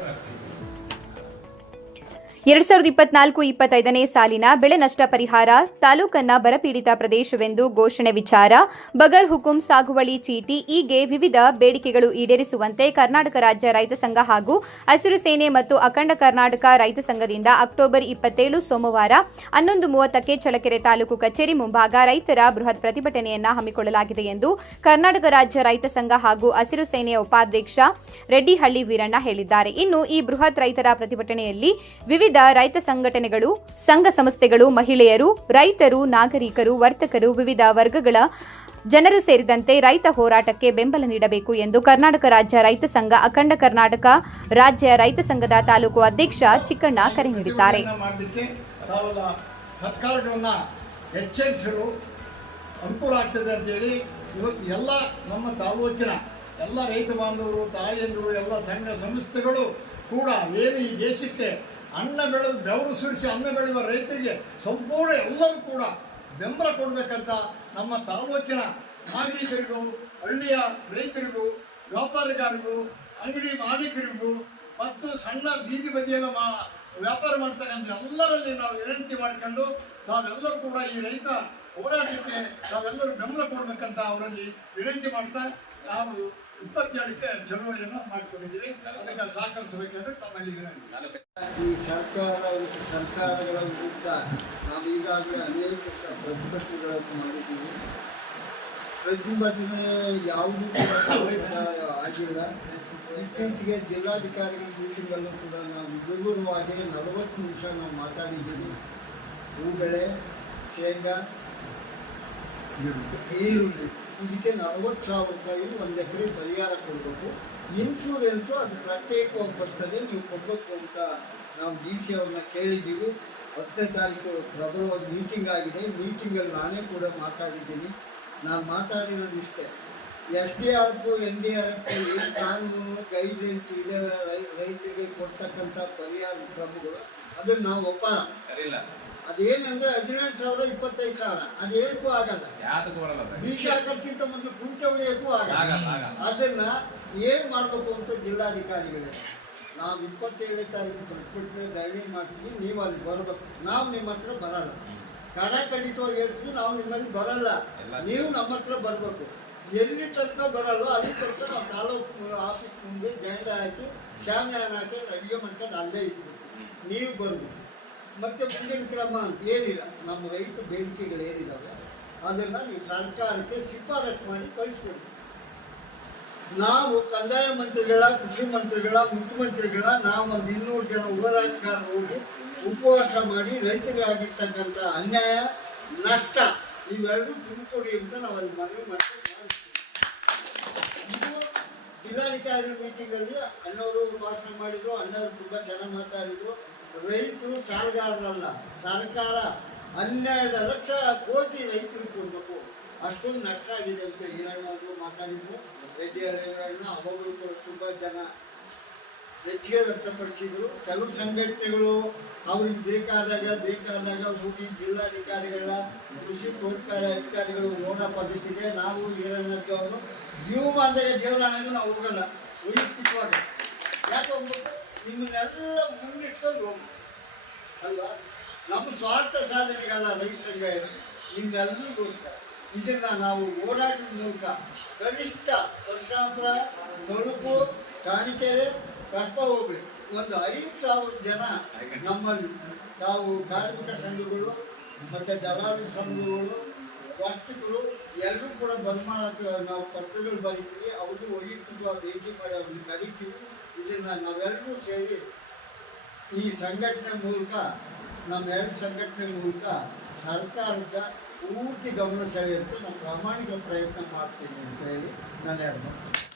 রাখতে ಎರಡ್ ಸಾವಿರದ ಇಪ್ಪತ್ನಾಲ್ಕು ಇಪ್ಪತ್ತೈದನೇ ಸಾಲಿನ ಬೆಳೆ ನಷ್ಟ ಪರಿಹಾರ ತಾಲೂಕನ್ನ ಬರಪೀಡಿತ ಪ್ರದೇಶವೆಂದು ಘೋಷಣೆ ವಿಚಾರ. ಬಗರ್ ಹುಕುಂ ಸಾಗುವಳಿ ಚೀಟಿ ಹೀಗೆ ವಿವಿಧ ಬೇಡಿಕೆಗಳು ಈಡೇರಿಸುವಂತೆ ಕರ್ನಾಟಕ ರಾಜ್ಯ ರೈತ ಸಂಘ ಹಾಗೂ ಹಸಿರು ಸೇನೆ ಮತ್ತು ಅಖಂಡ ಕರ್ನಾಟಕ ರೈತ ಸಂಘದಿಂದ ಅಕ್ಟೋಬರ್ ಇಪ್ಪತ್ತೇಳು ಸೋಮವಾರ ಹನ್ನೊಂದು ಮೂವತ್ತಕ್ಕೆ ಚಳಕೆರೆ ತಾಲೂಕು ಕಚೇರಿ ಮುಂಭಾಗ ರೈತರ ಬೃಹತ್ ಪ್ರತಿಭಟನೆಯನ್ನ ಹಮ್ಮಿಕೊಳ್ಳಲಾಗಿದೆ ಎಂದು ಕರ್ನಾಟಕ ರಾಜ್ಯ ರೈತ ಸಂಘ ಹಾಗೂ ಹಸಿರು ಸೇನೆಯ ಉಪಾಧ್ಯಕ್ಷ ರೆಡ್ಡಿಹಳ್ಳಿ ವೀರಣ್ಣ ಹೇಳಿದ್ದಾರೆ. ಇನ್ನು ಈ ಬೃಹತ್ ರೈತರ ಪ್ರತಿಭಟನೆಯಲ್ಲಿ ವಿವಿಧ ರೈತ ಸಂಘಟನೆಗಳು, ಸಂಘ ಸಂಸ್ಥೆಗಳು, ಮಹಿಳೆಯರು, ರೈತರು, ನಾಗರಿಕರು, ವರ್ತಕರು, ವಿವಿಧ ವರ್ಗಗಳ ಜನರು ಸೇರಿದಂತೆ ರೈತ ಹೋರಾಟಕ್ಕೆ ಬೆಂಬಲ ನೀಡಬೇಕು ಎಂದು ಕರ್ನಾಟಕ ರಾಜ್ಯ ರೈತ ಸಂಘ, ಅಖಂಡ ಕರ್ನಾಟಕ ರಾಜ್ಯ ರೈತ ಸಂಘದ ತಾಲೂಕು ಅಧ್ಯಕ್ಷ ಚಿಕ್ಕಣ್ಣ ಕರೆ ನೀಡಿದ್ದಾರೆ. ಸರ್ಕಾರಗಳನ್ನ ಎಚ್ಚರಿಸಲು ಅನುಕೂಲ ಆಗ್ತದೆ ಅಂತೇಳಿ ಇವತ್ತು ಎಲ್ಲ ನಮ್ಮ ತಾಲೂಕಿನ ಎಲ್ಲ ರೈತ ಬಾಂಧವರು, ತಾಯಂದಿರು, ಎಲ್ಲ ಸಂಘ ಸಂಸ್ಥೆಗಳು ಕೂಡ ಏನು ಈ ದೇಶಕ್ಕೆ ಅನ್ನ ಬೆಳೆದು ಬೆವರು ಸುರಿಸಿ ಅನ್ನ ಬೆಳೆಯುವ ರೈತರಿಗೆ ಸಂಪೂರ್ಣ ಎಲ್ಲರೂ ಕೂಡ ಬೆಂಬಲ ಕೊಡಬೇಕಂತ ನಮ್ಮ ತಾಲೂಕಿನ ನಾಗರಿಕರಿಗೂ, ಹಳ್ಳಿಯ ರೈತರಿಗೂ ವ್ಯಾಪಾರಿಗಾರಿಗೂ ಅಂಗಡಿ ಮಾಲೀಕರಿಗೂ ಮತ್ತು ಸಣ್ಣ ಬೀದಿ ಬದಿಯನ್ನು ಮಾ, ವ್ಯಾಪಾರ ಮಾಡ್ತಕ್ಕಂಥ ಎಲ್ಲರಲ್ಲಿ ನಾವು ವಿನಂತಿ ಮಾಡಿಕೊಂಡು ತಾವೆಲ್ಲರೂ ಕೂಡ ಈ ರೈತ ಹೋರಾಟಕ್ಕೆ ತಾವೆಲ್ಲರೂ ಬೆಂಬಲ ಕೊಡಬೇಕಂತ ಅವರಲ್ಲಿ ವಿನಂತಿ ಮಾಡ್ತಾ ನಾವು ಇಪ್ಪತ್ತೇಳಕ್ಕೆ ಚಳವಳಿಯನ್ನು ಮಾಡಿಕೊಂಡಿದ್ದೀವಿ. ಅದಕ್ಕೆ ಸಹಕರಿಸಬೇಕೆಂದ್ರೆ ತಮ್ಮಲ್ಲಿ ಈ ಸರ್ಕಾರ ಸರ್ಕಾರಗಳ ವಿರುದ್ಧ ನಾವು ಈಗಾಗಲೇ ಅನೇಕ ಪ್ರತಿಭಟನೆಗಳನ್ನು ಮಾಡಿದ್ದೀವಿ. ಪ್ರತಿಭಟನೆ ಯಾವುದೂ ಕೂಡ ಆಗಿಲ್ಲ. ಇತ್ತೀಚೆಗೆ ಜಿಲ್ಲಾಧಿಕಾರಿಗಳ ಮೀಟಿಂಗಲ್ಲೂ ಕೂಡ ನಾವು ವಿವರವಾಗಿ ನಲವತ್ತು ನಿಮಿಷ ನಾವು ಮಾತಾಡಿದ್ದೀವಿ. ಹೂ ಬೆಳೆ ಶೇಂಗಾ, ಈರುಳ್ಳಿ. ಇದಕ್ಕೆ ನಲವತ್ತು ಸಾವಿರ ರೂಪಾಯಿ ಒಂದು ಎಕರೆ ಪರಿಹಾರ ಕೊಡಬೇಕು. ಇನ್ಶೂರೆನ್ಸು ಅದು ಪ್ರತ್ಯೇಕವಾಗಿ ಬರ್ತದೆ, ನೀವು ಕೊಡಬೇಕು ಅಂತ ನಾವು ಡಿ ಸಿ ಅವ್ರನ್ನ ಕೇಳಿದ್ದೀವಿ. ಹತ್ತನೇ ತಾರೀಕು ಪ್ರಬಲವಾಗಿ ಮೀಟಿಂಗ್ ಆಗಿದೆ. ಮೀಟಿಂಗಲ್ಲಿ ನಾನೇ ಕೂಡ ಮಾತಾಡಿದ್ದೀನಿ. ನಾನು ಮಾತಾಡಿರೋದು ಇಷ್ಟೇ. S D R F N D R F ಏನು ಕಾನೂನು ಗೈಡ್ಲೈನ್ಸ್ ಇದೆ ರೈತರಿಗೆ ಕೊಡ್ತಕ್ಕಂಥ ಪರಿಹಾರ ಕ್ರಮಗಳು, ಅದನ್ನು ನಾವು ಒಪ್ಪಲ್ಲ ಅದೇನಂದ್ರೆ ಹದಿನೆಂಟು ಸಾವಿರ ಇಪ್ಪತ್ತೈದು ಸಾವಿರ. ಅದೇನಕ್ಕೂ ಆಗಲ್ಲ. ಬೀಜ ಹಾಕೋಕ್ಕಿಂತ ಮೊದಲು ಹೊಡೆಯೋಕ್ಕೂ ಆಗಲ್ಲ. ಅದನ್ನ ಏನ್ ಮಾಡ್ಬೇಕು ಅಂತ ಜಿಲ್ಲಾಧಿಕಾರಿಗಳು ನಾವು ಇಪ್ಪತ್ತೇಳನೇ ತಾರೀಕು ಬಿಟ್ಬಿಟ್ಟು ಧರಣಿ ಮಾಡ್ತೀವಿ ನೀವು ಅಲ್ಲಿ ಬರಬೇಕು. ನಾವು ನಿಮ್ಮ ಹತ್ರ ಬರಲ್ಲ. ಕಡ ಖಂಡಿತವಾಗಿ ಹೇಳ್ತೀವಿ ನಾವು ನಿಮ್ಮಲ್ಲಿ ಬರಲ್ಲ. ನೀವು ನಮ್ಮ ಹತ್ರ ಬರಬೇಕು. ಎಲ್ಲಿ ತನಕ ಬರಲ್ಲೋ ಅಲ್ಲಿ ತನಕ ನಾವು ತಾಲೂಕು ಆಫೀಸ್ ಮುಂದೆ ಜೈನ ಹಾಕಿ ಶಾಮಿಯಾನ ಹಾಕಿ ಅಡುಗೆ ಮಾಡ್ಕೊಂಡು ಅಲ್ಲೇ ಇಟ್ಬಿಟ್ಟು ನೀವು ಬರ್ಬೇಕು. ಮತ್ತೆ ಮುಂದಿನ ಕ್ರಮ ಏನಿಲ್ಲ. ನಮ್ಮ ರೈತ ಬೇಡಿಕೆಗಳು ಏನಿದಾವೆ ಅದನ್ನು ನೀವು ಸರ್ಕಾರಕ್ಕೆ ಶಿಫಾರಸು ಮಾಡಿ ಕಳಿಸ್ಬೇಕು ನಾವು ಕಂದಾಯ ಮಂತ್ರಿಗಳ, ಕೃಷಿ ಮಂತ್ರಿಗಳ, ಮುಖ್ಯಮಂತ್ರಿಗಳ, ನಾವು ಒಂದು ಇನ್ನೂರು ಜನ ಹೋರಾಟಗಾರರು ಹೋಗಿ ಉಪವಾಸ ಮಾಡಿ ರೈತರಿಗಾಗಿರ್ತಕ್ಕಂಥ ಅನ್ಯಾಯ, ನಷ್ಟ ಇವೆರಡೂ ತುಂಬಿಕೊಡಿ ಅಂತ ನಾವು ಅಲ್ಲಿ ಮನವಿ ಮಾಡ್ತೀವಿ. ಇದು ಜಿಲ್ಲಾಧಿಕಾರಿ ಮೀಟಿಂಗಲ್ಲಿ ಅಣ್ಣವರು ಭಾಷಣ ಮಾಡಿದ್ರು, ಅಣ್ಣವರು ತುಂಬ ಚೆನ್ನಾಗಿ ಮಾತಾಡಿದ್ರು. ರೈತರು ಸಾಲಗಾರರಲ್ಲ. ಸರ್ಕಾರ ಹನ್ನೆರಡು ಲಕ್ಷ ಕೋಟಿ ರೈತರು ಕೊಡಬೇಕು. ಅಷ್ಟೊಂದು ನಷ್ಟ ಆಗಿದೆ ಅಂತ ಈರಣ್ಣವರು ಮಾತಾಡಿದ್ರು. ರೆಡ್ಡಿ ಹಳ್ಳಿಗಳನ್ನ ಅವಾಗಲೂ ಕೂಡ ತುಂಬ ಜನ ಹೆಚ್ಚಿಗೆ ವ್ಯಕ್ತಪಡಿಸಿದ್ರು. ಕೆಲವು ಸಂಘಟನೆಗಳು ಅವ್ರಿಗೆ ಬೇಕಾದಾಗ ಬೇಕಾದಾಗ ಹೋಗಿ ಜಿಲ್ಲಾಧಿಕಾರಿಗಳ, ಕೃಷಿ ತೋಟಗಾರಿಕೆ ಅಧಿಕಾರಿಗಳು ಓಣ ಪದ್ಧತಿಗೆ ನಾವು ಈರಣ್ಣದವರು ಜೀವಮಾನದಾಗ ದೇವರಾಣೆಗೂ ನಾವು ಹೋಗಲ್ಲ. ವೈಯಕ್ತಿಕವಾಗಿ. ಯಾಕೆ ಹೋಗ್ಬೇಕು? ನಿಮ್ಮನ್ನೆಲ್ಲ ಮುಂದಿಟ್ಕೊಂಡು ಹೋಗು. ಅಲ್ಲ ನಮ್ಮ ಸ್ವಾರ್ಥ ಸಾಧನೆಗಲ್ಲ ರೈತ ಸಂಘ ಇರೋದು ನಿಮ್ಮೆಲ್ಲರಿಗೋಸ್ಕರ. ಇದನ್ನು ನಾವು ಹೋರಾಟದ ಮೂಲಕ ಕನಿಷ್ಠ ವರ್ಷಾಪುರ ತೊಳಪು ಚಾಣಿಕೆರೆ ಕಷ್ಟ ಹೋಗ್ಲಿ ಒಂದು ಐದು ಸಾವಿರ ಜನ ನಮ್ಮಲ್ಲಿ. ನಾವು ಕಾರ್ಮಿಕ ಸಂಘಗಳು ಮತ್ತು ದಲಾಲಿ ಸಂಘಗಳು ವರ್ತಕರು ಎಲ್ಲರೂ ಕೂಡ ಬಂದ್ ಮಾಡಕ್ಕೆ ನಾವು ಪತ್ರಗಳು ಬರೀತೀವಿ ಅವರು ಒಯ್ಯುತ್ತಿರುವ ಭೇಟಿ ಮಾಡಿ ಅವ್ರನ್ನ ಕರಿತೀವಿ. ಇದನ್ನು ನಾವೆಲ್ಲರೂ ಸೇರಿ ಈ ಸಂಘಟನೆ ಮೂಲಕ, ನಮ್ಮ ಎರಡು ಸಂಘಟನೆ ಮೂಲಕ ಸರ್ಕಾರದ ಪೂರ್ತಿ ಗಮನ ಸೆಳೆಯೋಕ್ಕೆ ನಾವು ಪ್ರಾಮಾಣಿಕ ಪ್ರಯತ್ನ ಮಾಡ್ತೀನಿ ಅಂತ ಹೇಳಿ ನಾನು ಹೇಳ್ಬೋದು